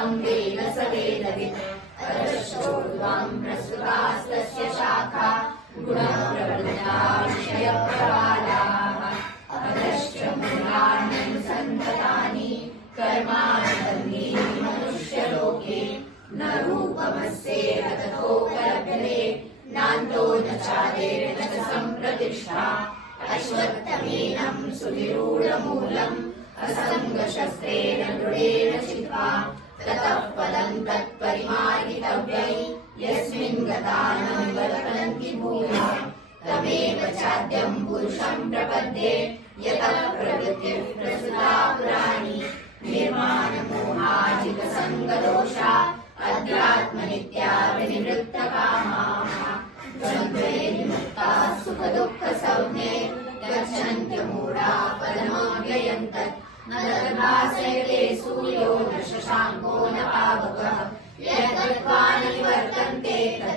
तं वेद स वेदवित् अधश्चोर्ध्वं प्रसृतास्तस्य शाखा गुणप्रवृद्धा विषयप्रवालाः अधश्च मूलान्यनुसन्ततानि कर्माणि बन्धीनि मनुष्यलोके न रूपमस्येह तथोपलभ्यते नान्तो न चादेव न च सम्प्रतिष्ठा अश्वत्थमेनं सुविरूढमूलम् असङ्गशस्त्रेण दृढेन चित्वा ततः पदं तत्परिमार्गितव्यै यस्मिन् गता न निवर्तन्ति भूयः तमेव चाद्यं पुरुषं प्रपद्ये यतः प्रवृत्तिः प्रसृता पुराणी निर्माणमोहाजितसङ्गदोषा अध्यात्मनित्या विनिवृत्तकामाः द्वन्द्वैर्विमुक्ताः सुखदुःखसंज्ञे गच्छन्त्यमूढा पदमव्ययं तत् न तद्भासयते सूर्यो न शशाङ्को न पावकः